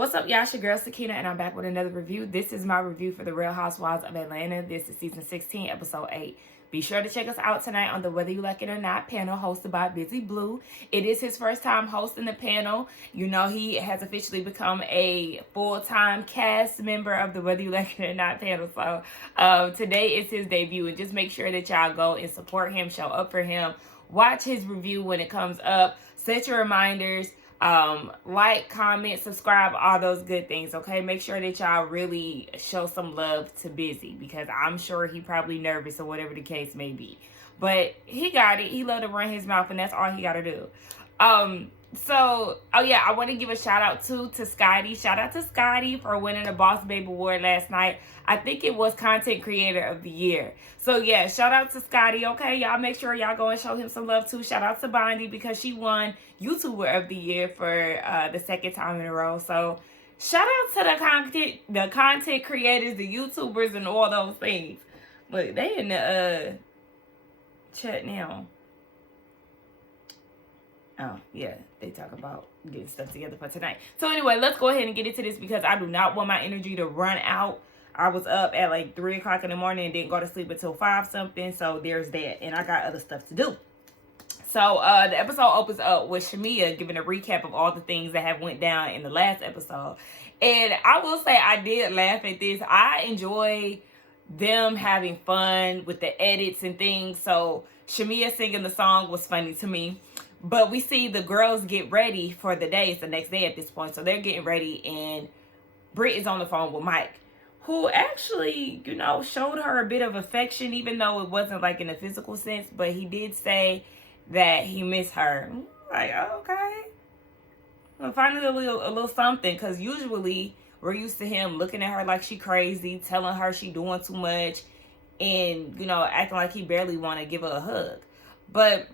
What's up, y'all? It's your girl, Sakina, and I'm back with another review. This is my review for The Real Housewives of Atlanta. This is Season 16, Episode 8. Be sure to check us out tonight on the Whether You Like It or Not panel hosted by Busy Blue. It is his first time hosting the panel. You know, he has officially become a full-time cast member of the Whether You Like It or Not panel. So today is his debut, and just make sure that y'all go and support him, show up for him, watch his review when it comes up, set your reminders. Like, comment, subscribe, all those good things, okay? Make sure that y'all really show some love to Busy, because I'm sure he probably nervous or whatever the case may be. But he got it. He love to run his mouth, and that's all he got to do. Oh yeah, I want to give a shout out to Scotty. Shout out to Scotty for winning the Boss Babe Award last night. I think it was Content Creator of the Year. So yeah, shout out to Scotty, okay? Y'all make sure y'all go and show him some love too. Shout out to Bondi because she won YouTuber of the Year for the second time in a row. So shout out to the content creators, the YouTubers, and all those things. Look, they in the chat now. Oh, yeah, they talk about getting stuff together for tonight. So anyway, let's go ahead and get into this because I do not want my energy to run out. I was up at like 3 o'clock in the morning and didn't go to sleep until 5 something. So there's that. And I got other stuff to do. So the episode opens up with Shamea giving a recap of all the things that have went down in the last episode. And I will say I did laugh at this. I enjoy them having fun with the edits and things. So Shamea singing the song was funny to me. But we see the girls get ready for the day. It's the next day at this point. So they're getting ready. And Britt is on the phone with Mike, who actually, you know, showed her a bit of affection, even though it wasn't like in a physical sense. But he did say that he missed her. Like, okay. Well, finally a little something. Because usually we're used to him looking at her like she crazy, telling her she doing too much, and, you know, acting like he barely want to give her a hug. But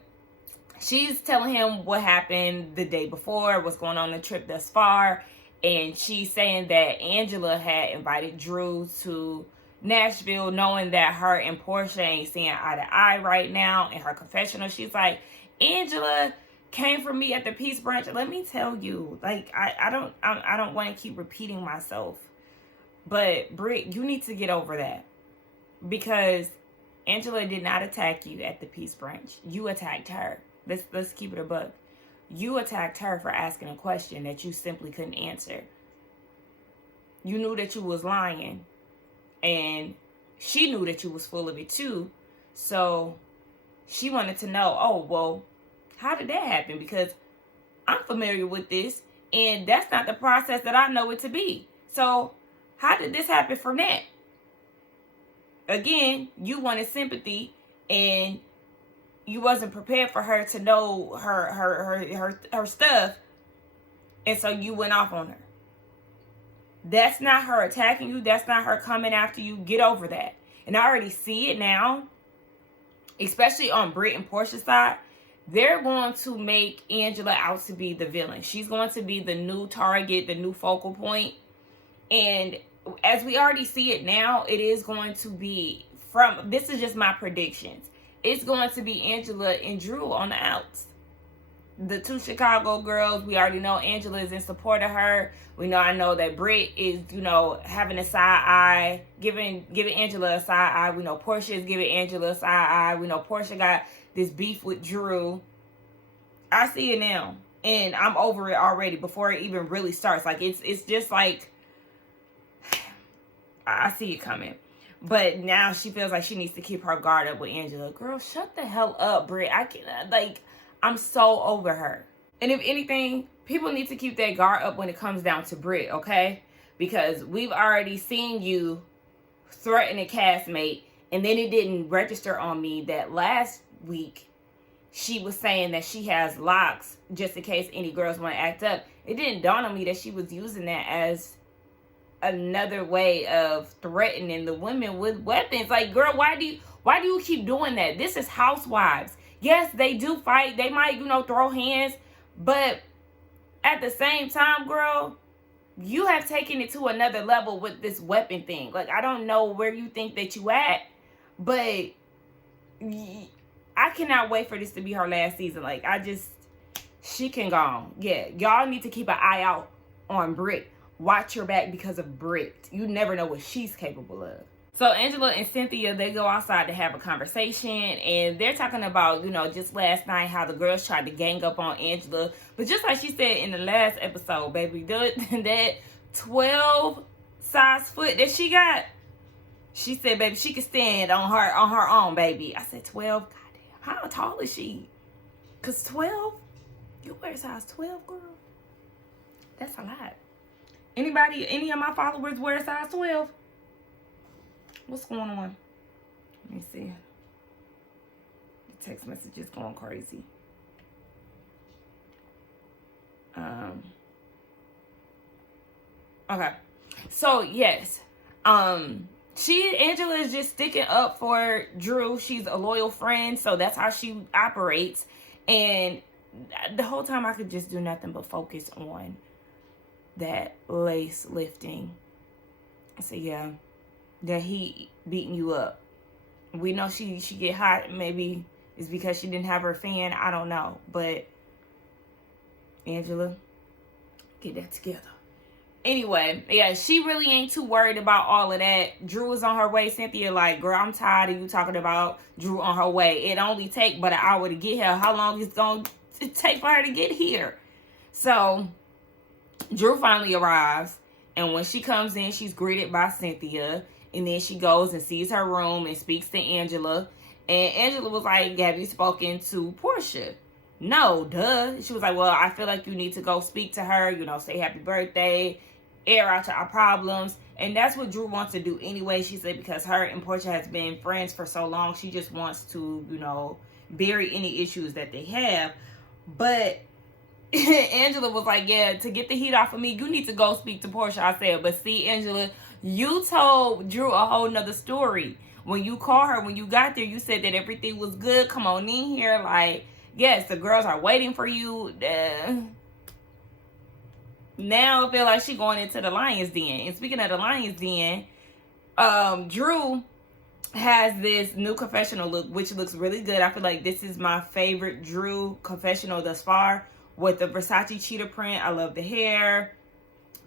she's telling him what happened the day before, what's going on the trip thus far. And she's saying that Angela had invited Drew to Nashville, knowing that her and Portia ain't seeing eye to eye right now. In her confessional, she's like, Angela came for me at the Peace Branch. Let me tell you, like, I don't want to keep repeating myself. But Britt, you need to get over that. Because Angela did not attack you at the Peace Branch. You attacked her. Let's keep it a buck. You attacked her for asking a question that you simply couldn't answer. You knew that you was lying. And she knew that you was full of it too. So she wanted to know, oh, well, how did that happen? Because I'm familiar with this. And that's not the process that I know it to be. So how did this happen from that? Again, you wanted sympathy, and you wasn't prepared for her to know her stuff, and so you went off on her. That's not her attacking you. That's not her coming after you. Get over that. And I already see it now, especially on Britt and Portia's side. They're going to make Angela out to be the villain. She's going to be the new target, the new focal point. And as we already see it now, it is going to be this is just my predictions. It's going to be Angela and Drew on the outs. The two Chicago girls, we already know Angela is in support of her. I know that Britt is, you know, having a side eye, giving Angela a side eye. We know Portia is giving Angela a side eye. We know Portia got this beef with Drew. I see it now. And I'm over it already before it even really starts. Like, it's just like, I see it coming. But now she feels like she needs to keep her guard up with Angela. Girl, shut the hell up, Britt. I'm so over her. And if anything, people need to keep that guard up when it comes down to Britt, okay? Because we've already seen you threaten a castmate, and then it didn't register on me that last week she was saying that she has locks just in case any girls want to act up. It didn't dawn on me that she was using that as another way of threatening the women with weapons. Like, girl, why do you keep doing that? This is Housewives. Yes, they do fight. They might, you know, throw hands. But at the same time, girl, you have taken it to another level with this weapon thing. Like, I don't know where you think that you at, but I cannot wait for this to be her last season. Like, she can go on. Yeah, y'all need to keep an eye out on Britt. watch your back because of Brit. You never know what she's capable of. So Angela and Cynthia, they go outside to have a conversation, and they're talking about, you know, just last night how the girls tried to gang up on Angela. But just like she said in the last episode, baby, that 12 size foot that she got, she said, baby, she can stand on her own, baby. I said 12, goddamn, how tall is she? Because 12, you wear size 12, girl? That's a lot. Any of my followers wear size 12? What's going on? Let me see. The text message is going crazy. Okay. So, yes. Angela is just sticking up for Drew. She's a loyal friend, so that's how she operates. And the whole time I could just do nothing but focus on that lace lifting. I said, yeah, that he beating you up. We know she get hot. Maybe it's because she didn't have her fan. I don't know. But Angela, get that together. Anyway, yeah, she really ain't too worried about all of that. Drew is on her way. Cynthia like, girl, I'm tired of you talking about Drew on her way. It only take but an hour to get here. How long is it going to take for her to get here? So Drew finally arrives. And when she comes in, she's greeted by Cynthia. And then she goes and sees her room and speaks to Angela. And Angela was like, have you spoken to Portia? No, duh. She was like, well, I feel like you need to go speak to her, you know, say happy birthday, air out our problems. And that's what Drew wants to do anyway. She said because her and Portia has been friends for so long, she just wants to, you know, bury any issues that they have. But Angela was like, yeah, to get the heat off of me, you need to go speak to Portia. I said, but see, Angela, you told Drew a whole nother story. When you called her, when you got there, you said that everything was good. Come on in here. Like, yes, the girls are waiting for you. Now I feel like she going into the lion's den. And speaking of the lion's den, Drew has this new confessional look, which looks really good. I feel like this is my favorite Drew confessional thus far. With the Versace cheetah print. I love the hair.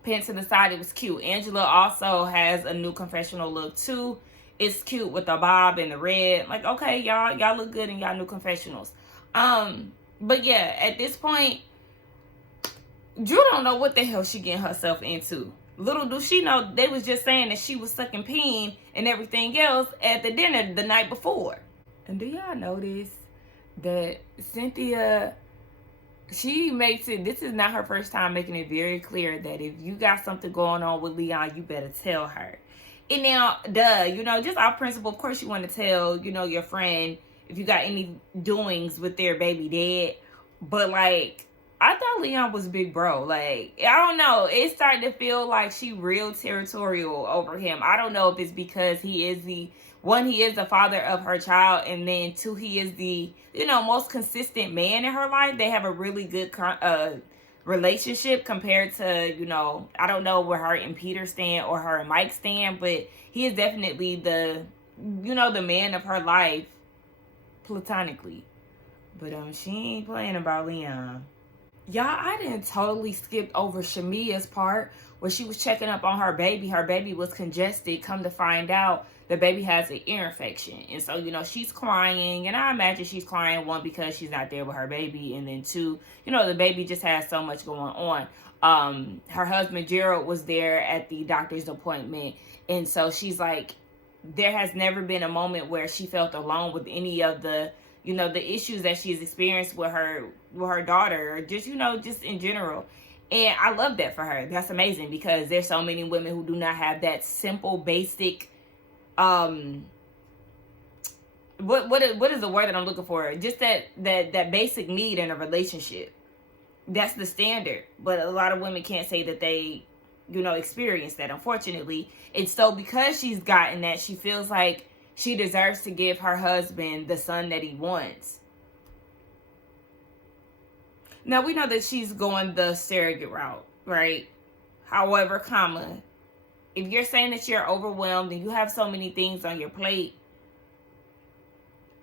Pin to the side, it was cute. Angela also has a new confessional look too. It's cute with the bob and the red. Like, okay, y'all look good in y'all new confessionals. But yeah, at this point, Drew don't know what the hell she getting herself into. Little do she know, they was just saying that she was sucking peen and everything else at the dinner the night before. And do y'all notice that Cynthia, she makes it, this is not her first time making it very clear that if you got something going on with Leon, you better tell her. And now, you know, just our principle, of course you want to tell, you know, your friend if you got any doings with their baby dad. But, like, I thought Leon was big bro. Like, I don't know. It's starting to feel like she real territorial over him. I don't know if it's because he is the father of her child. And then, two, he is the, you know, most consistent man in her life. They have a really good relationship compared to, you know, I don't know where her and Peter stand or her and Mike stand. But he is definitely the, you know, the man of her life platonically. But she ain't playing about Leon. Y'all, I didn't totally skip over Shamea's part where she was checking up on her baby. Her baby was congested. Come to find out, the baby has an ear infection. And so, you know, she's crying. And I imagine she's crying, one, because she's not there with her baby. And then two, you know, the baby just has so much going on. Her husband, Gerald, was there at the doctor's appointment. And so she's like, there has never been a moment where she felt alone with any of the, you know, the issues that she's experienced with her daughter, or just, you know, just in general. And I love that for her. That's amazing, because there's so many women who do not have that simple, basic, what is the word that I'm looking for? Just that basic need in a relationship. That's the standard. But a lot of women can't say that they, you know, experience that, unfortunately. And so because she's gotten that, she feels like she deserves to give her husband the son that he wants. Now, we know that she's going the surrogate route, right? However, if you're saying that you're overwhelmed and you have so many things on your plate,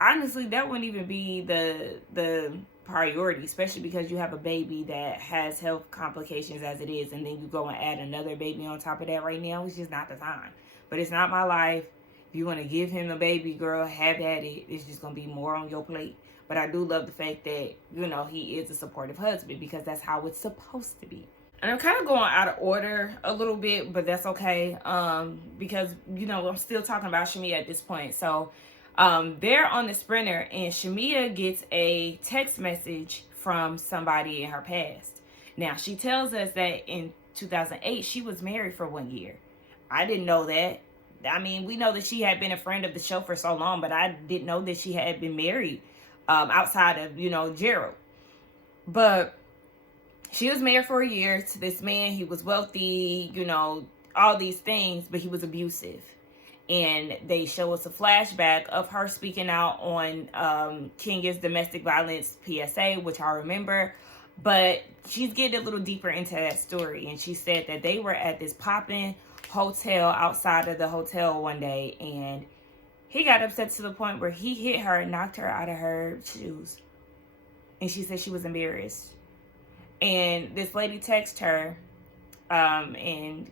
honestly, that wouldn't even be the priority, especially because you have a baby that has health complications as it is, and then you go and add another baby on top of that right now. It's just not the time. But it's not my life. If you want to give him a baby, girl, have at it. It's just going to be more on your plate. But I do love the fact that, you know, he is a supportive husband, because that's how it's supposed to be. And I'm kind of going out of order a little bit, but that's okay. Because, you know, I'm still talking about Shamea at this point. So they're on the Sprinter, and Shamea gets a text message from somebody in her past. Now, she tells us that in 2008, she was married for 1 year. I didn't know that. I mean, we know that she had been a friend of the show for so long, but I didn't know that she had been married outside of, you know, Gerald. But she was married for a year to this man. He was wealthy, you know, all these things, but he was abusive. And they show us a flashback of her speaking out on Kenya's domestic violence PSA, which I remember. But she's getting a little deeper into that story. And she said that they were at this poppin' hotel outside of the hotel one day, and he got upset to the point where he hit her and knocked her out of her shoes. And she said she was embarrassed. And this lady texted her, and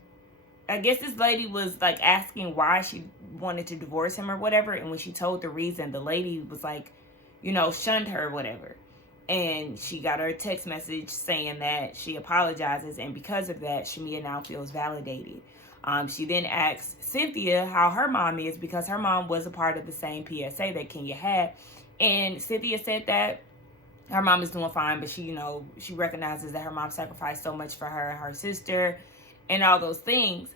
I guess this lady was like asking why she wanted to divorce him or whatever. And when she told the reason, the lady was like, you know, shunned her or whatever. And she got her a text message saying that she apologizes, and because of that, Shamea now feels validated. She then asks Cynthia how her mom is, because her mom was a part of the same PSA that Kenya had. And Cynthia said that her mom is doing fine, but she, you know, she recognizes that her mom sacrificed so much for her and her sister and all those things.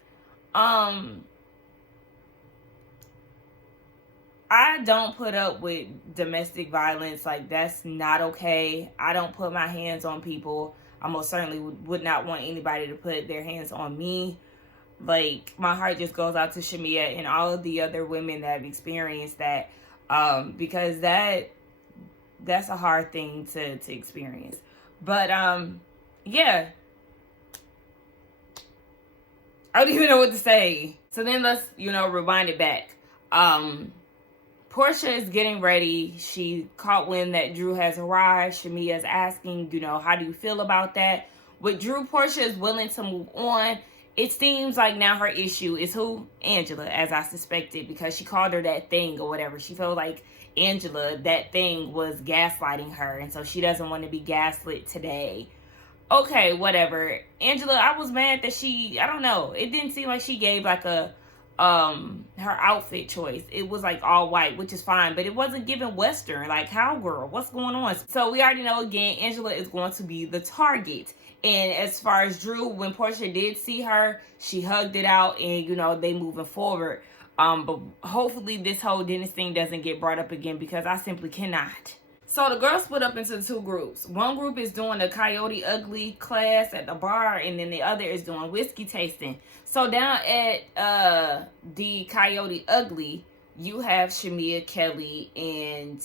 I don't put up with domestic violence. Like, that's not okay. I don't put my hands on people. I most certainly would not want anybody to put their hands on me. Like, my heart just goes out to Shamea and all of the other women that have experienced that, because that's a hard thing to experience. But yeah, I don't even know what to say. So then let's, you know, rewind it back. Portia is getting ready. She caught wind that Drew has arrived. Shamea is asking, you know, how do you feel about that? With Drew, Portia is willing to move on. It seems like now her issue is who? Angela, as I suspected, because she called her that thing or whatever. She felt like Angela, that thing, was gaslighting her, and so she doesn't want to be gaslit today. Okay, whatever. Angela, I was mad that I don't know. It didn't seem like she gave like her outfit choice. It was like all white, which is fine, but it wasn't giving Western, like Cowgirl. What's going on? So we already know, again, Angela is going to be the target. And as far as Drew, when Portia did see her, she hugged it out, and, you know, they moving forward. But hopefully this whole Dennis thing doesn't get brought up again, because I simply cannot. So the girls split up into two groups. One group is doing the Coyote Ugly class at the bar, and then the other is doing whiskey tasting. So down at the Coyote Ugly, you have Shamea, Kelly, and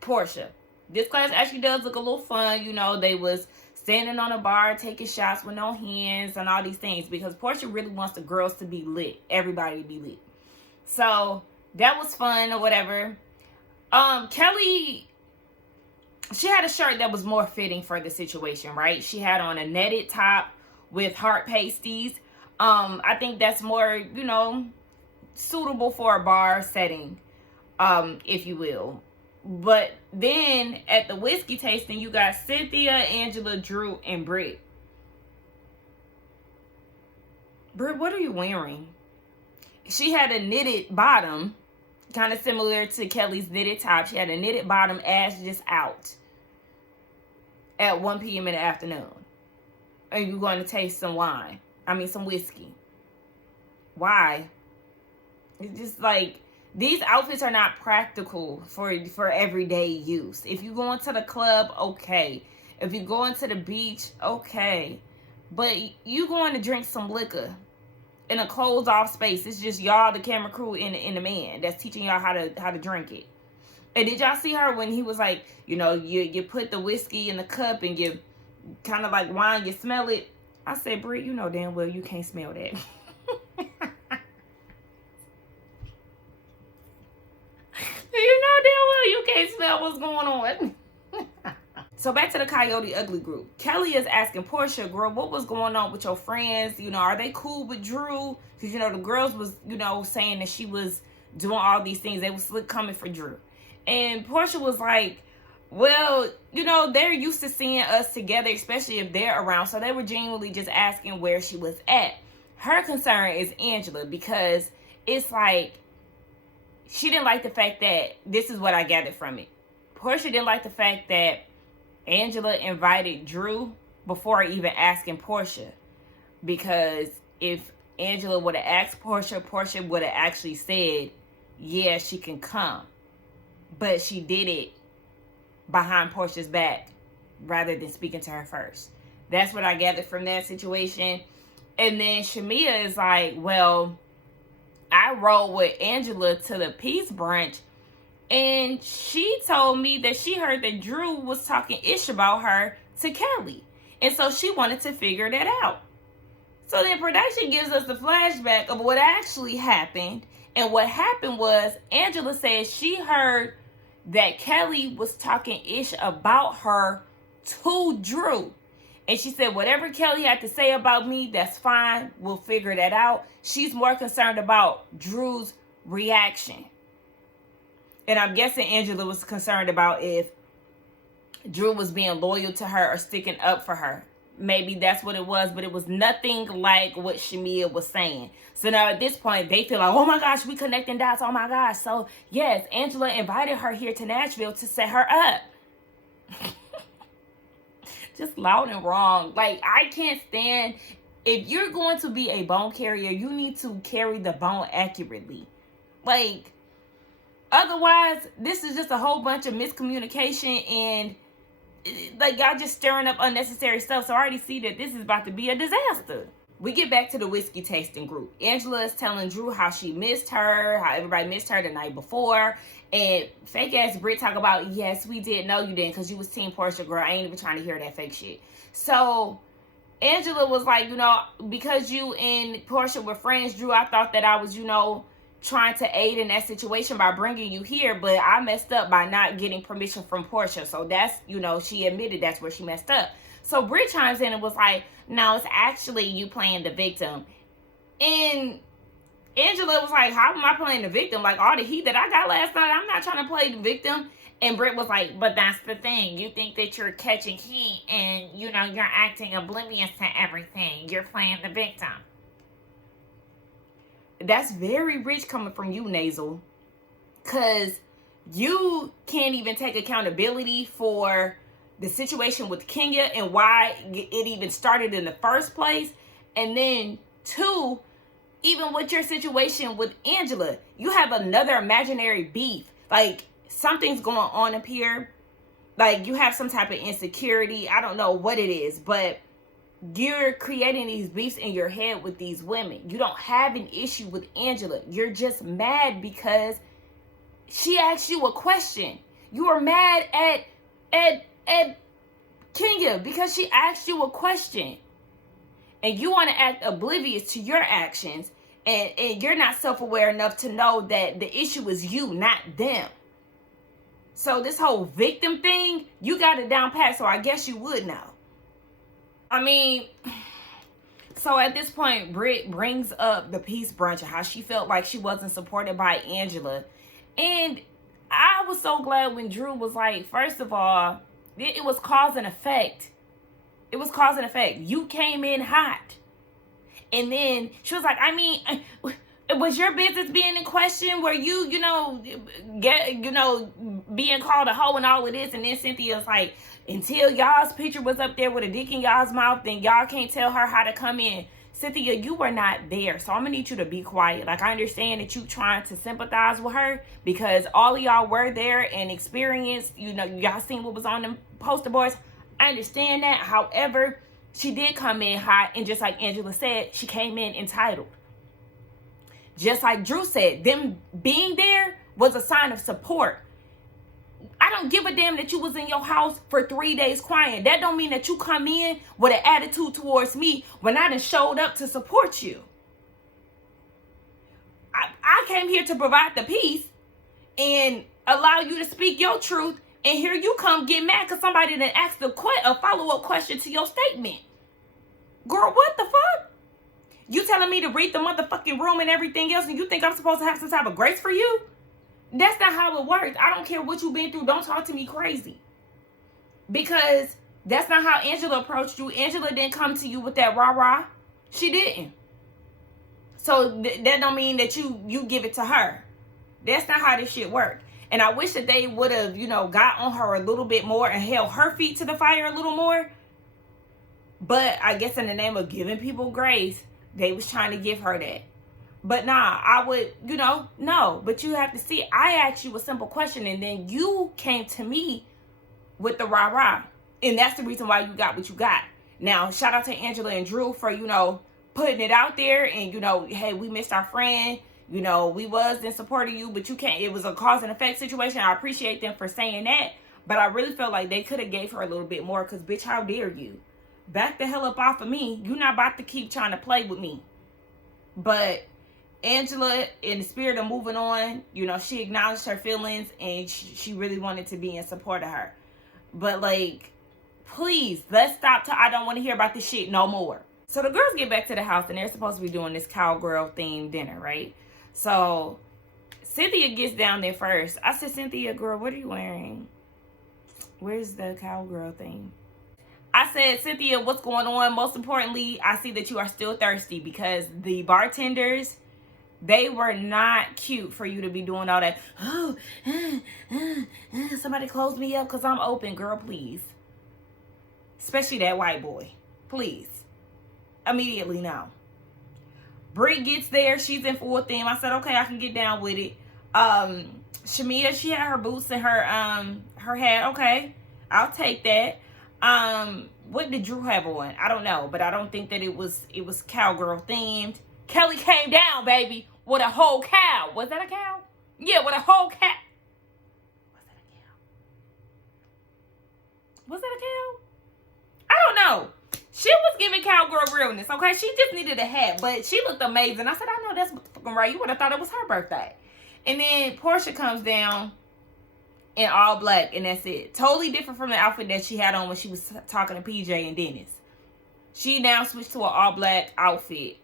Portia. This class actually does look a little fun. You know, they was standing on a bar, taking shots with no hands and all these things, because Portia really wants the girls to be lit, everybody to be lit. So that was fun or whatever. Kelly, she had a shirt that was more fitting for the situation, right? She had on a netted top with heart pasties. I think that's more, you know, suitable for a bar setting, if you will. But then at the whiskey tasting, you got Cynthia, Angela, Drew, and Britt. Britt, what are you wearing? She had a knitted bottom, kind of similar to Kelly's knitted top. She had a knitted bottom, ass just out, at 1 p.m. in the afternoon. And you're going to taste some wine. I mean, some whiskey. Why? It's just like, these outfits are not practical for everyday use. If you going to the club, okay. If you going to the beach, okay. But you going to drink some liquor in a closed off space. It's just y'all, the camera crew, and the man that's teaching y'all how to drink it. And did y'all see her when he was like, you know, you put the whiskey in the cup and you kind of like wine, you smell it? I said, Britt, you know damn well you can't smell that. You know damn well you can't smell what's going on. So back to the Coyote Ugly group. Kelly is asking Portia, girl, what was going on with your friends? You know, are they cool with Drew? Because, you know, the girls was, you know, saying that she was doing all these things. They was coming for Drew. And Portia was like, well, you know, they're used to seeing us together, especially if they're around. So they were genuinely just asking where she was at. Her concern is Angela, because it's like, she didn't like the fact that, this is what I gathered from it. Portia didn't like the fact that Angela invited Drew before even asking Portia. Because if Angela would have asked Portia, Portia would have actually said, yeah, she can come. But she did it behind Portia's back rather than speaking to her first. That's what I gathered from that situation. And then Shamea is like, well, I rode with Angela to the peace brunch, and she told me that she heard that Drew was talking ish about her to Kelly. And so she wanted to figure that out. So then production gives us the flashback of what actually happened. And what happened was Angela said she heard that Kelly was talking ish about her to Drew. And she said, whatever Kelly had to say about me, that's fine. We'll figure that out. She's more concerned about Drew's reaction. And I'm guessing Angela was concerned about if Drew was being loyal to her or sticking up for her. Maybe that's what it was, but it was nothing like what Shamea was saying. So now at this point, they feel like, oh my gosh, we connecting dots. Oh my gosh. So yes, Angela invited her here to Nashville to set her up. Just loud and wrong. Like, I can't stand, if you're going to be a bone carrier, you need to carry the bone accurately. Like, otherwise, this is just a whole bunch of miscommunication and like y'all just stirring up unnecessary stuff. So I already see that this is about to be a disaster. We get back to the whiskey tasting group. Angela is telling Drew how she missed her, how everybody missed her the night before. And fake ass Britt talk about, yes, we did. No, you didn't, because you was Team Portia, girl. I ain't even trying to hear that fake shit. So Angela was like, you know, because you and Portia were friends, Drew, I thought that I was, you know, trying to aid in that situation by bringing you here, but I messed up by not getting permission from Portia. So that's, you know, she admitted that's where she messed up. So Britt chimes in and was like, no, it's actually you playing the victim. And Angela was like, how am I playing the victim? Like, all the heat that I got last night, I'm not trying to play the victim. And Britt was like, but that's the thing. You think that you're catching heat and, you know, you're acting oblivious to everything. You're playing the victim. That's very rich coming from you, Nasal. Because you can't even take accountability for the situation with Kenya and why it even started in the first place. And then, two, even with your situation with Angela, you have another imaginary beef. Like, something's going on up here. Like, you have some type of insecurity. I don't know what it is, but you're creating these beefs in your head with these women. You don't have an issue with Angela. You're just mad because she asked you a question. You are mad at Kenya because she asked you a question. And you want to act oblivious to your actions. And you're not self-aware enough to know that the issue is you, not them. So this whole victim thing, you got it down pat, so I guess you would know. I mean, so at this point, Britt brings up the peace brunch and how she felt like she wasn't supported by Angela. And I was so glad when Drew was like, first of all, it was cause and effect. It was cause and effect. You came in hot. And then she was like, I mean, was your business being in question? Were you, being called a hoe and all of this? And then Cynthia's like, until y'all's picture was up there with a dick in y'all's mouth, then y'all can't tell her how to come in. Cynthia, you were not there, so I'm gonna need you to be quiet. Like, I understand that you trying to sympathize with her because all of y'all were there and experienced, y'all seen what was on them poster boards. I understand that. However, she did come in hot, and just like Angela said, she came in entitled. Just like Drew said, them being there was a sign of support. I don't give a damn that you was in your house for 3 days crying. That don't mean that you come in with an attitude towards me when I done showed up to support you. I came here to provide the peace and allow you to speak your truth And here you come get mad because somebody didn't ask a follow-up question to your statement. Girl, what the fuck? You telling me to read the motherfucking room and everything else, and you think I'm supposed to have some type of grace for you? That's not how it works. I don't care what you've been through. Don't talk to me crazy. Because that's not how Angela approached you. Angela didn't come to you with that rah-rah. She didn't. So that don't mean that you give it to her. That's not how this shit works. And I wish that they would have, got on her a little bit more and held her feet to the fire a little more. But I guess in the name of giving people grace, they was trying to give her that. But nah, I would, no. But you have to see, I asked you a simple question and then you came to me with the rah-rah. And that's the reason why you got what you got. Now, shout out to Angela and Drew for, putting it out there and, hey, we missed our friend. We was in support of you, but you can't. It was a cause and effect situation. I appreciate them for saying that. But I really felt like they could have gave her a little bit more because, bitch, how dare you? Back the hell up off of me. You're not about to keep trying to play with me. But Angela, in the spirit of moving on, she acknowledged her feelings and she really wanted to be in support of her. But, please, let's stop. I don't want to hear about this shit no more. So the girls get back to the house and they're supposed to be doing this Cowgirl themed dinner, right? So Cynthia gets down there first. I said, Cynthia, girl, what are you wearing? Where's the Cowgirl thing? I said, Cynthia, what's going on? Most importantly, I see that you are still thirsty because the bartenders, they were not cute for you to be doing all that. Oh, somebody close me up because I'm open. Girl, please. Especially that white boy. Please. Immediately now. Brie gets there. She's in full theme. I said, okay, I can get down with it. Shamea, she had her boots and her hat. Okay, I'll take that. What did Drew have on? I don't know, but I don't think that it was Cowgirl themed. Kelly came down, baby, with a whole cow. Was that a cow? Yeah, with a whole cow. Was that a cow? I don't know. She was giving Cowgirl realness, okay? She just needed a hat, but she looked amazing. I said, I know that's fucking right. You would have thought it was her birthday. And then Portia comes down in all black, and that's it. Totally different from the outfit that she had on when she was talking to PJ and Dennis. She now switched to an all black outfit,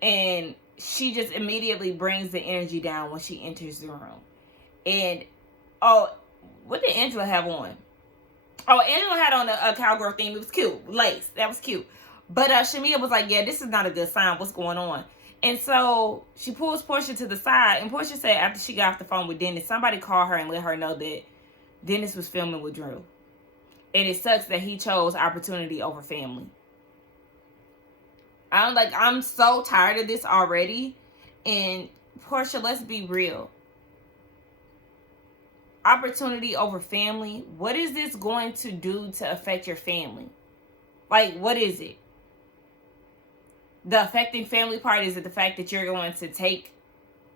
and she just immediately brings the energy down when she enters the room. And, what did Angela have on? Oh, Angela had on a Cowgirl theme. It was cute. Lace. That was cute. But Shamea was like, yeah, this is not a good sign. What's going on? And so she pulls Portia to the side. And Portia said after she got off the phone with Dennis, somebody called her and let her know that Dennis was filming with Drew. And it sucks that he chose opportunity over family. I'm so tired of this already. And Portia, let's be real. Opportunity over family. What is this going to do to affect your family? What is it? The affecting family part, is it the fact that you're going to take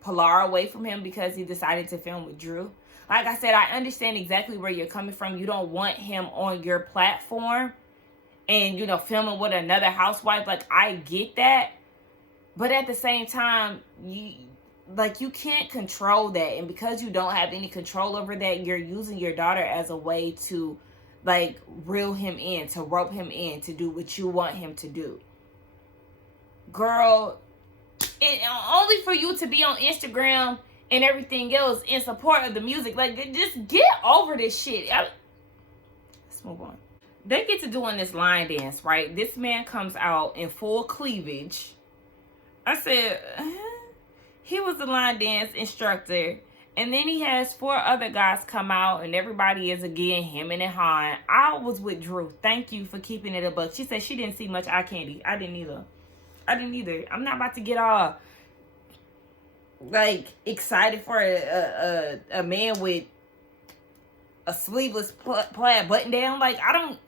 Pilar away from him because he decided to film with Drew? Like I said, I understand exactly where you're coming from. You don't want him on your platform and, filming with another housewife. I get that. But at the same time, you can't control that. And because you don't have any control over that, you're using your daughter as a way to, reel him in, to rope him in, to do what you want him to do. Girl, only for you to be on Instagram and everything else in support of the music. Just get over this shit. Let's move on. They get to doing this line dance, right? This man comes out in full cleavage. I said, he was the line dance instructor. And then he has 4 other guys come out, and everybody is again him and Han. I was with Drew. Thank you for keeping it a buck. She said she didn't see much eye candy. I didn't either. I'm not about to get all excited for a man with a sleeveless plaid button down. I don't.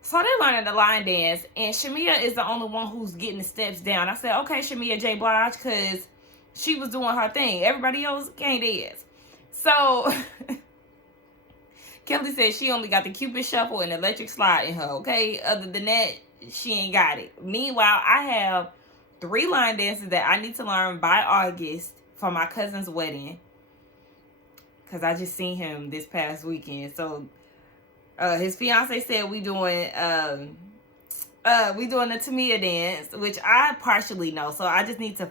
So they're learning the line dance, and Shamea is the only one who's getting the steps down. I said, okay, Shamea J. Blige, because she was doing her thing. Everybody else can't dance. So Kelly said she only got the Cupid Shuffle and electric slide in her, okay? Other than that, she ain't got it. Meanwhile, I have 3 line dances that I need to learn by August for my cousin's wedding. because I just seen him this past weekend. So his fiance said we doing the Tamia dance, which I partially know. So I just need to,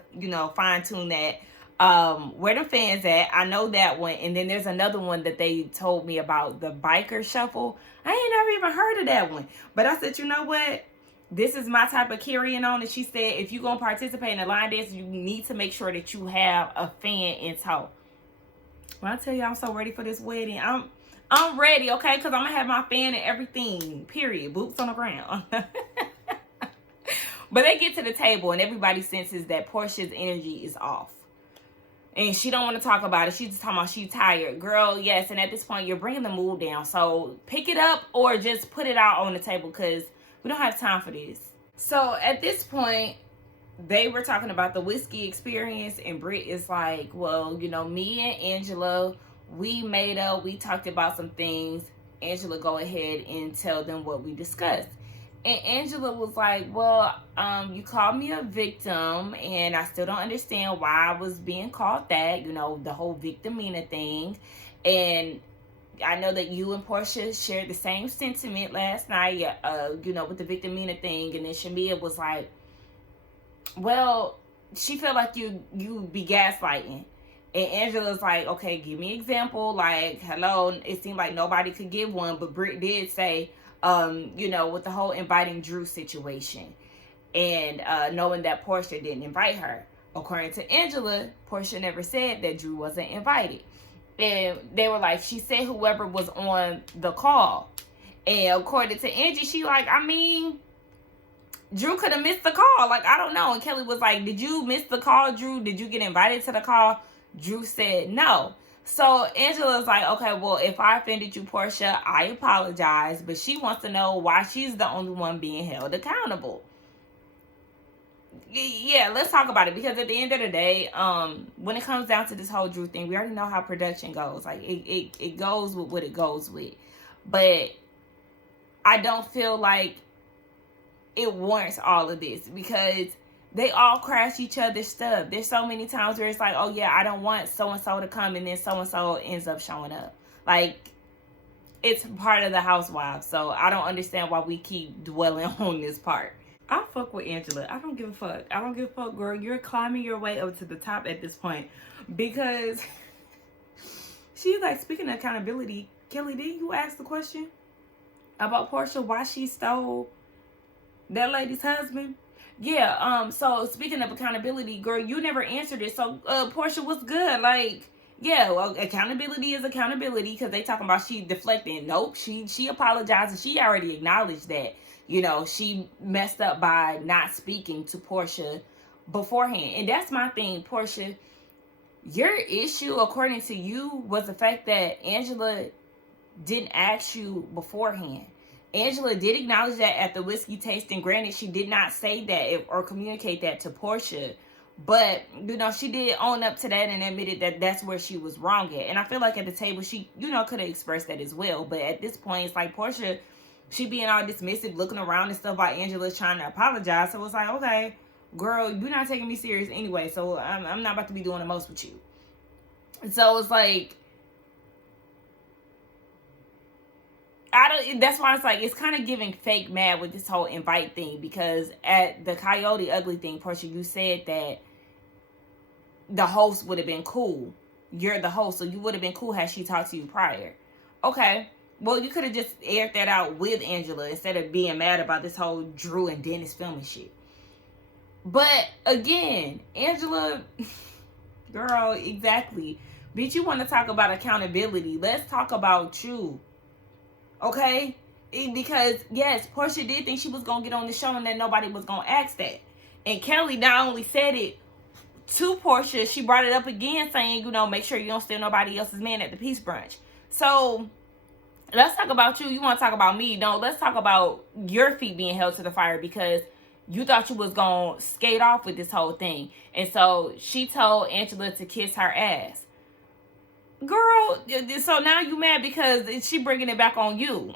fine tune that. Where the fans at? I know that one. And then there's another one that they told me about, the biker shuffle. I ain't never even heard of that one. But I said, you know what? This is my type of carrying on. And she said, if you're going to participate in a line dance, you need to make sure that you have a fan in tow. When I tell you I'm so ready for this wedding, I'm ready, okay? Because I'm going to have my fan and everything, period. Boots on the ground. But they get to the table and everybody senses that Portia's energy is off. And she don't want to talk about it. She's just talking about she's tired. Girl, yes. And at this point, you're bringing the mood down. So pick it up or just put it out on the table because we don't have time for this. So at this point, they were talking about the whiskey experience. And Britt is like, well, me and Angela, we made up. We talked about some things. Angela, go ahead and tell them what we discussed. And Angela was like, well, you called me a victim, and I still don't understand why I was being called that, the whole victimina thing. And I know that you and Portia shared the same sentiment last night, with the victimina thing. And then Shamea was like, well, she felt like you be gaslighting. And Angela's like, okay, give me an example. Like, hello, it seemed like nobody could give one, but Britt did say, with the whole inviting Drew situation and knowing that Portia didn't invite her. According to Angela, Portia never said that Drew wasn't invited. And they were like, she said whoever was on the call. And according to Angie, she like, Drew could have missed the call. Like, I don't know. And Kelly was like, did you miss the call, Drew? Did you get invited to the call? Drew said no. So Angela's like, okay, well, if I offended you, Portia, I apologize. But she wants to know why she's the only one being held accountable. Yeah, let's talk about it. Because at the end of the day, when it comes down to this whole Drew thing, we already know how production goes. Like, it goes with what it goes with. But I don't feel like it warrants all of this. Because they all crash each other's stuff. There's so many times where it's like, oh yeah, I don't want so-and-so to come, and then so-and-so ends up showing up. Like, it's part of the Housewives. So I don't understand why we keep dwelling on this part. I fuck with Angela. I don't give a fuck. I don't give a fuck, girl. You're climbing your way up to the top at this point. Because she's like, speaking of accountability, Kelly, didn't you ask the question about Portia, why she stole that lady's husband? Yeah, so speaking of accountability, girl, you never answered it. So, Portia, what's good? Like, yeah, well, accountability is accountability because they talking about she deflecting. Nope, she apologized and she already acknowledged that, she messed up by not speaking to Portia beforehand. And that's my thing, Portia. Your issue, according to you, was the fact that Angela didn't ask you beforehand. Angela did acknowledge that at the whiskey tasting. Granted, she did not say that or communicate that to Portia. But, she did own up to that and admitted that that's where she was wrong at. And I feel like at the table, she, could have expressed that as well. But at this point, it's like Portia, she being all dismissive, looking around and stuff while Angela's trying to apologize. So it's like, okay, girl, you're not taking me serious anyway. So I'm not about to be doing the most with you. So it's like, that's why it's like, it's kind of giving fake mad with this whole invite thing, because at the Coyote Ugly thing, Portia, you said that the host would have been cool. You're the host, so you would have been cool had she talked to you prior. Okay, well, you could have just aired that out with Angela instead of being mad about this whole Drew and Dennis filming shit. But again, Angela, girl, exactly. Bitch, you want to talk about accountability. Let's talk about you. Okay? Because, yes, Portia did think she was going to get on the show and that nobody was going to ask that. And Kelly not only said it to Portia, she brought it up again saying, make sure you don't steal nobody else's man at the peace brunch. So, let's talk about you. You want to talk about me? No, let's talk about your feet being held to the fire because you thought you was going to skate off with this whole thing. And so, she told Angela to kiss her ass. Girl, so now you mad because she bringing it back on you.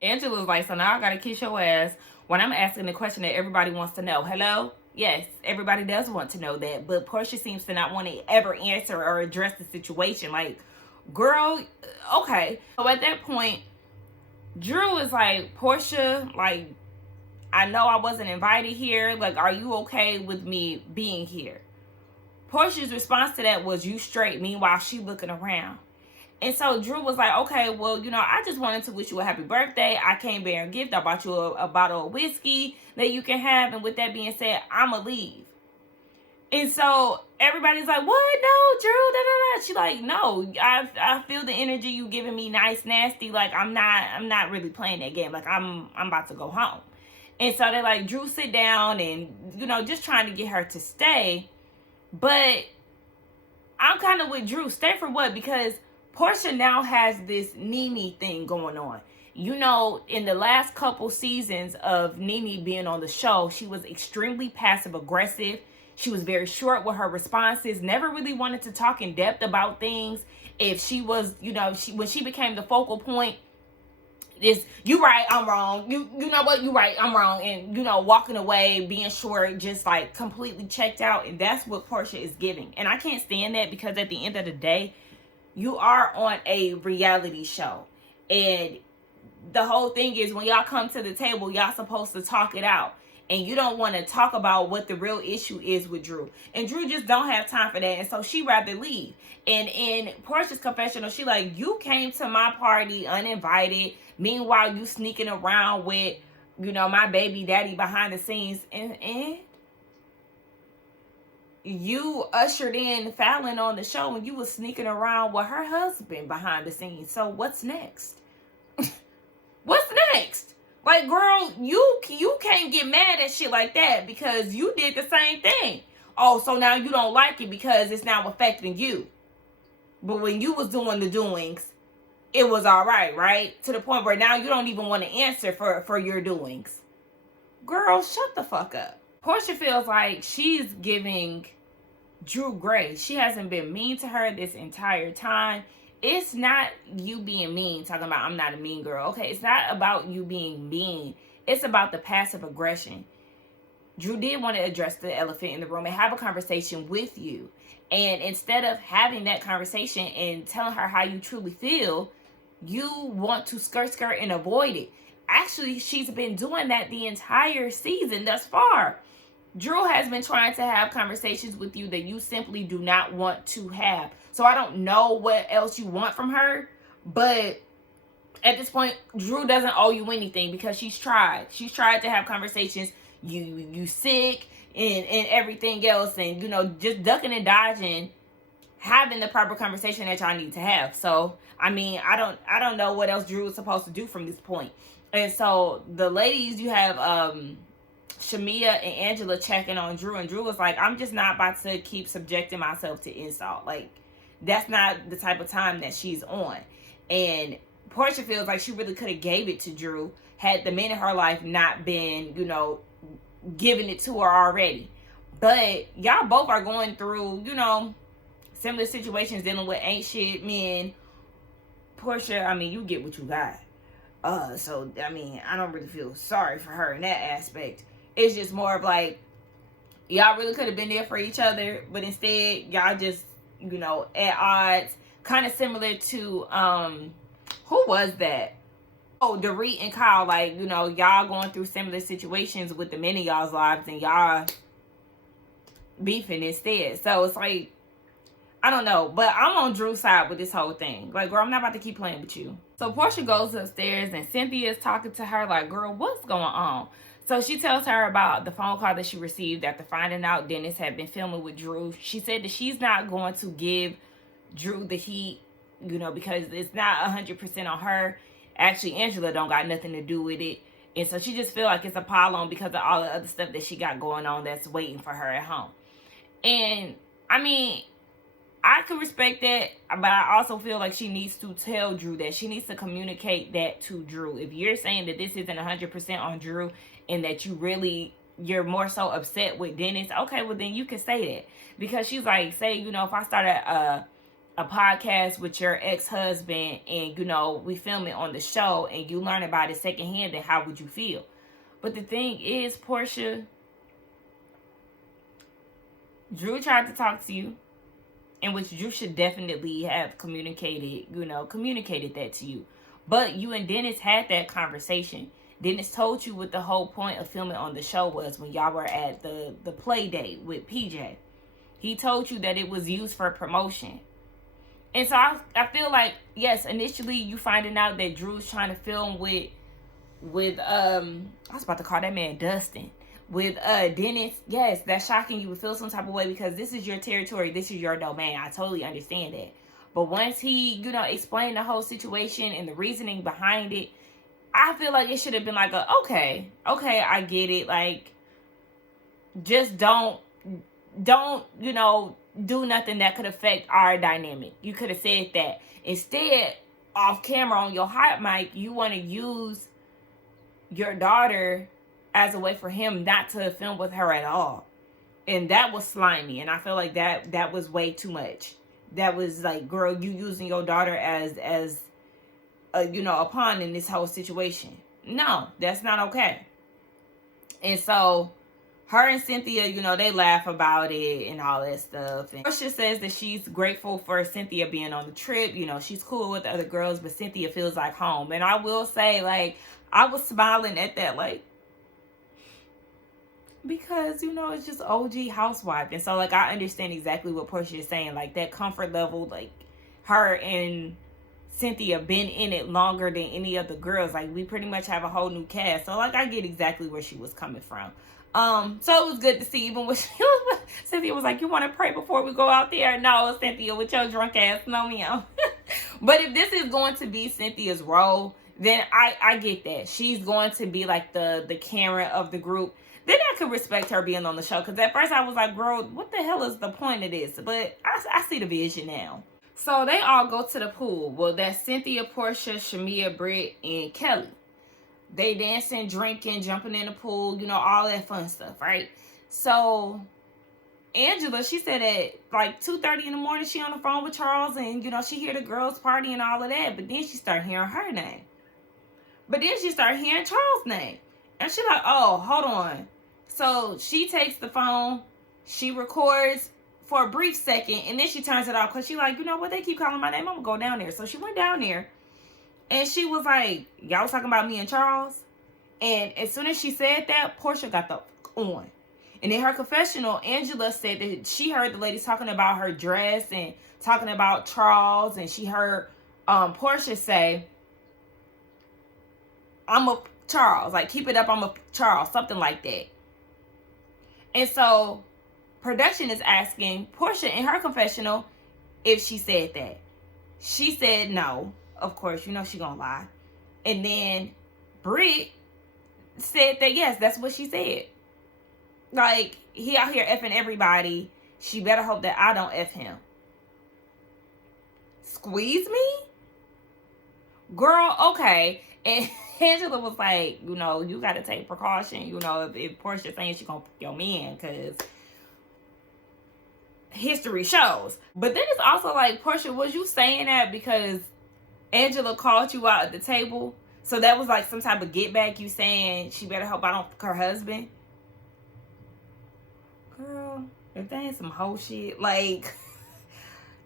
Angela's like, so now I gotta kiss your ass when I'm asking the question that everybody wants to know. Hello? Yes, everybody does want to know that, but Portia seems to not want to ever answer or address the situation. Like, Girl, okay. So at that point, Drew is like, Portia, like, I know I wasn't invited here. Like, are you okay with me being here? Portia's response to that was, you straight. Meanwhile, she looking around. And so Drew was like, okay, well, I just wanted to wish you a happy birthday. I came bearing a gift. I bought you a bottle of whiskey that you can have. And with that being said, I'ma leave. And so everybody's like, what? No, Drew, da-da-da. She's like, no, I feel the energy you giving me, nice, nasty. Like, I'm not really playing that game. Like, I'm about to go home. And so they're like, Drew, sit down, and, just trying to get her to stay. But I'm kind of with Drew. Stay for what? Because Portia now has this Nene thing going on. In the last couple seasons of Nene being on the show, she was extremely passive aggressive. She was very short with her responses, never really wanted to talk in depth about things. If she was, when she became the focal point, is you right, I'm wrong. You know what, you right, I'm wrong. And, walking away, being short, just like completely checked out. And that's what Portia is giving. And I can't stand that, because at the end of the day, you are on a reality show. And the whole thing is, when y'all come to the table, y'all supposed to talk it out. And you don't want to talk about what the real issue is with Drew. And Drew just don't have time for that. And so she rather leave. And in Portia's confessional, she like, you came to my party uninvited. Meanwhile, you sneaking around with, my baby daddy behind the scenes. And you ushered in Fallon on the show, and you was sneaking around with her husband behind the scenes. So what's next? What's next? Like, girl, you can't get mad at shit like that, because you did the same thing. Oh, so now you don't like it because it's now affecting you. But when you was doing the doings, it was all right? To the point where now you don't even want to answer for your doings. Girl, shut the fuck up. Portia feels like she's giving Drew grace. She hasn't been mean to her this entire time. It's not you being mean, talking about I'm not a mean girl. Okay, it's not about you being mean. It's about the passive aggression. Drew did want to address the elephant in the room and have a conversation with you. And instead of having that conversation and telling her how you truly feel, you want to skirt and avoid it. Actually, she's been doing that the entire season thus far. Drew has been trying to have conversations with you that you simply do not want to have. So I don't know what else you want from her, but at this point, Drew doesn't owe you anything, because she's tried. She's tried to have conversations. You sick and everything else, and just ducking and dodging having the proper conversation that y'all need to have. So I mean, I don't know what else Drew is supposed to do from this point. And so the ladies, you have Shamea and Angela checking on Drew, and Drew was like, I'm just not about to keep subjecting myself to insult. Like, that's not the type of time that she's on. And Portia feels like she really could have gave it to Drew had the men in her life not been, giving it to her already. But y'all both are going through, similar situations, dealing with ain't shit men. Portia, I mean, you get what you got. So, I mean, I don't really feel sorry for her in that aspect. It's just more of like, y'all really could have been there for each other, but instead, y'all just, at odds. Kind of similar to, who was that? Oh, Dorit and Kyle, like, y'all going through similar situations with the men in y'all's lives, and y'all beefing instead. So it's like, I don't know, but I'm on Drew's side with this whole thing. Like, girl, I'm not about to keep playing with you. So Portia goes upstairs, and Cynthia is talking to her like, girl, what's going on? So she tells her about the phone call that she received after finding out Dennis had been filming with Drew. She said that she's not going to give Drew the heat, because it's not 100% on her. Actually, Angela don't got nothing to do with it. And so she just feel like it's a pile on because of all the other stuff that she got going on that's waiting for her at home. And, I mean, I can respect that, but I also feel like she needs to tell Drew that. She needs to communicate that to Drew. If you're saying that this isn't 100% on Drew and that you're more so upset with Dennis, okay, well, then you can say that. Because she's like, say, if I started a podcast with your ex-husband and, we film it on the show and you learn about it secondhand, then how would you feel? But the thing is, Portia, Drew tried to talk to you. in which you should definitely have communicated that to you. But you and Dennis had that conversation. Dennis told you what the whole point of filming on the show was when y'all were at the play date with PJ. He told you that it was used for promotion. And so I feel like, yes, initially you finding out that Drew's trying to film with I was about to call that man Dustin. With Dennis, yes, that's shocking. You would feel some type of way because this is your territory. This is your domain. I totally understand that. But once he, explained the whole situation and the reasoning behind it, I feel like it should have been like okay, I get it. Like, just don't, do nothing that could affect our dynamic. You could have said that. Instead, off camera on your hot mic, you want to use your daughter as a way for him not to film with her at all. And that was slimy. And I feel like that was way too much. That was like, girl, you using your daughter as a pawn in this whole situation. No, that's not okay. And so her and Cynthia, they laugh about it and all that stuff. And Portia says that she's grateful for Cynthia being on the trip. She's cool with the other girls, but Cynthia feels like home. And I will say, like, I was smiling at that, like, because, it's just OG Housewife. And so, like, I understand exactly what Portia is saying. Like, that comfort level, like, her and Cynthia been in it longer than any of the girls. Like, we pretty much have a whole new cast. So, like, I get exactly where she was coming from. So it was good to see, even when Cynthia was like, you want to pray before we go out there? No, Cynthia, with your drunk ass, no, meow. But if this is going to be Cynthia's role, then I get that. She's going to be like the Karen of the group. Then I could respect her being on the show. Because at first I was like, girl, what the hell is the point of this? But I see the vision now. So they all go to the pool. Well, that's Cynthia, Portia, Shamea, Britt, and Kelly. They dancing, drinking, jumping in the pool, all that fun stuff, right? So Angela, she said at like 2:30 in the morning, she on the phone with Charles, and she hear the girls party and all of that. But then she start hearing her name. But then she start hearing Charles' name. And she like, oh, hold on. So she takes the phone, she records for a brief second, and then she turns it off because she like, you know what, they keep calling my name, I'm gonna go down there. So she went down there. And she was like, y'all was talking about me and Charles? And as soon as she said that, Portia got the on. And in her confessional, Angela said that she heard the ladies talking about her dress and talking about Charles. And she heard Portia say, I'm a Charles. Like, keep it up, I'm a Charles. Something like that. And so production is asking Portia in her confessional if she said that. She said no. Of course, she gonna lie. And then Britt said that, yes, that's what she said. Like, he out here effing everybody. She better hope that I don't F him. Squeeze me? Girl, okay. And Angela was like, you got to take precaution. If Portia saying she gonna fuck your man, because history shows. But then it's also like, Portia, was you saying that because Angela called you out at the table? So that was like some type of get back, you saying she better hope I don't fuck her husband? Girl, if that ain't some whole shit, like,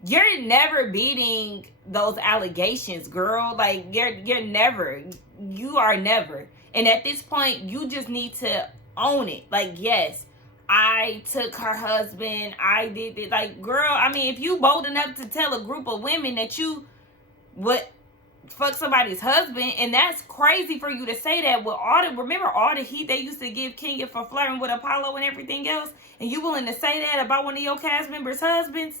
you're never beating those allegations, girl. Like, you're never. You are never. And at this point, you just need to own it. Like, yes, I took her husband. I did it. Like, girl, I mean, if you bold enough to tell a group of women that you would fuck somebody's husband, and that's crazy for you to say that with remember all the heat they used to give Kenya for flirting with Apollo and everything else, and you willing to say that about one of your cast members' husbands?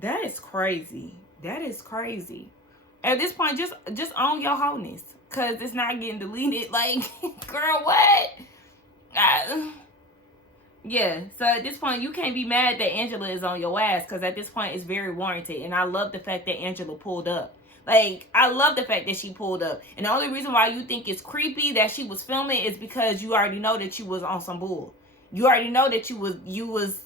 That is crazy. That is crazy. At this point, just own your wholeness, because it's not getting deleted. Like, girl, what? Yeah, so at this point, you can't be mad that Angela is on your ass, because at this point, it's very warranted. And I love the fact that Angela pulled up. Like, I love the fact that she pulled up. And the only reason why you think it's creepy that she was filming is because you already know that you was on some bull. You already know that you was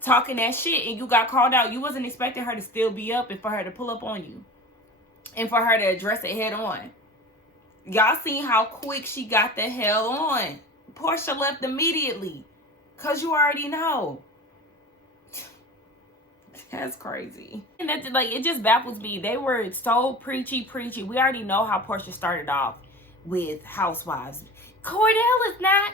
talking that shit and you got called out. You wasn't expecting her to still be up and for her to pull up on you. And for her to address it head on. Y'all seen how quick she got the hell on. Portia left immediately. Because you already know. That's crazy. And that's like, it just baffles me. They were so preachy. We already know how Portia started off with Housewives. Cordell is not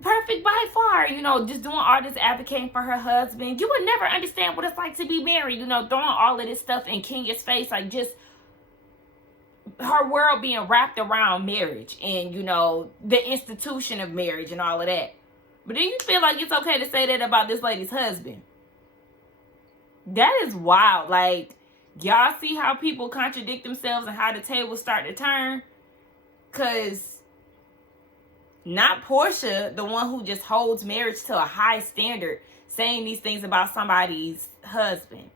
perfect by far, you know, just doing all this advocating for her husband. You would never understand what it's like to be married, you know, throwing all of this stuff in Kenya's face, like just her world being wrapped around marriage and, you know, the institution of marriage and all of that. But then you feel like it's okay to say that about this lady's husband. That is wild. Like, y'all see how people contradict themselves and how the tables start to turn? Because not Portia, the one who just holds marriage to a high standard, saying these things about somebody's husband.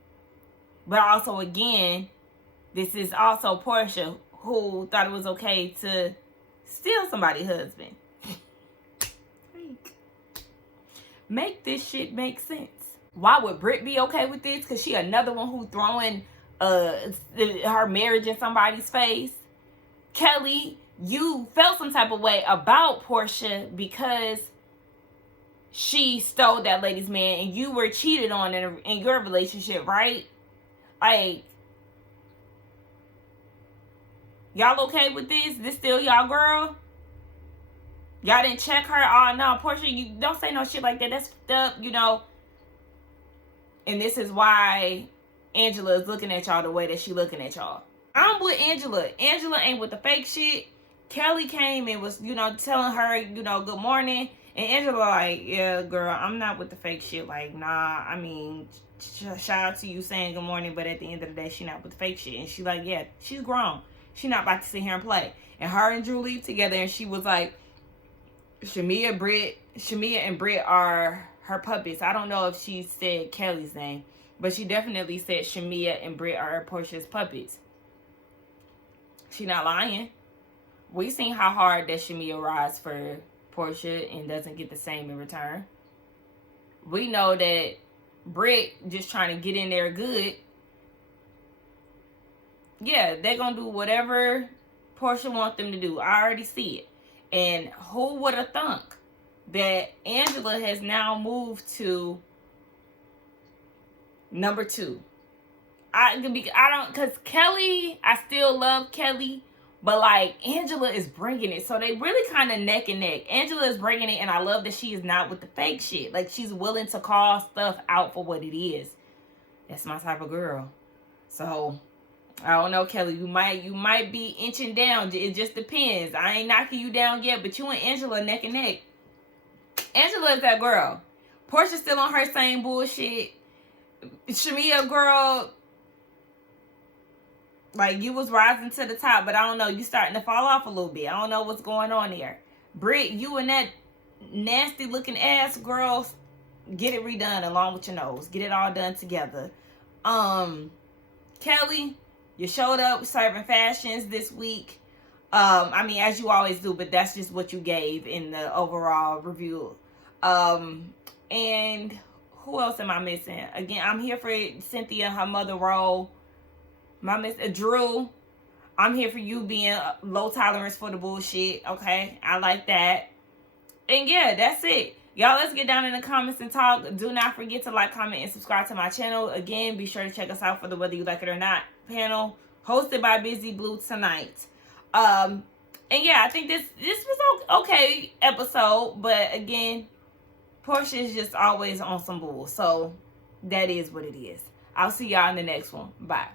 But also, again, this is also Portia who thought it was okay to steal somebody's husband. Make this shit make sense. Why would Britt be okay with this? Because she another one who throwing her marriage in somebody's face. Kelly, you felt some type of way about Portia because she stole that lady's man and you were cheated on in your relationship, right? Like, y'all okay with this? This still y'all girl? Y'all didn't check her? Oh, no, Portia, you don't say no shit like that. That's fucked up, you know. And this is why Angela is looking at y'all the way that she looking at y'all. I'm with Angela. Angela ain't with the fake shit. Kelly came and was, you know, telling her, you know, good morning. And Angela like, yeah, girl, I'm not with the fake shit. Like, nah, I mean, shout out to you saying good morning. But at the end of the day, she not with the fake shit. And she like, yeah, she's grown. She not about to sit here and play. And her and Drew leave together. And she was like, Shamea and Britt are her puppets. I don't know if she said Kelly's name, but she definitely said Shamea and Britt are Portia's puppets. She not lying. We seen how hard that Shamea rides for Portia and doesn't get the same in return. We know that Britt just trying to get in there good. Yeah, they're gonna do whatever Portia wants them to do. I already see it. And who would have thunk that Angela has now moved to number 2? Because Kelly, I still love Kelly, but like Angela is bringing it. So they really kind of neck and neck. Angela is bringing it, and I love that she is not with the fake shit. Like, she's willing to call stuff out for what it is. That's my type of girl. So I don't know, Kelly. You might be inching down. It just depends. I ain't knocking you down yet, but you and Angela neck and neck. Angela is that girl. Portia's still on her same bullshit. Shamea, girl, like, you was rising to the top, but I don't know. You starting to fall off a little bit. I don't know what's going on there. Britt, you and that nasty looking ass girl, get it redone along with your nose. Get it all done together. Kelly, you showed up serving fashions this week. I mean, as you always do, but that's just what you gave in the overall review. And who else am I missing? Again, I'm here for Cynthia, her mother role. Drew, I'm here for you being low tolerance for the bullshit. Okay, I like that. And yeah, that's it. Y'all, let's get down in the comments and talk. Do not forget to like, comment, and subscribe to my channel. Again, be sure to check us out for the Whether You Like It or Not panel, hosted by Busy Blue tonight. And yeah, I think this was okay episode, but again, Portia is just always on some bull. So that is what it is. I'll see y'all in the next one. Bye.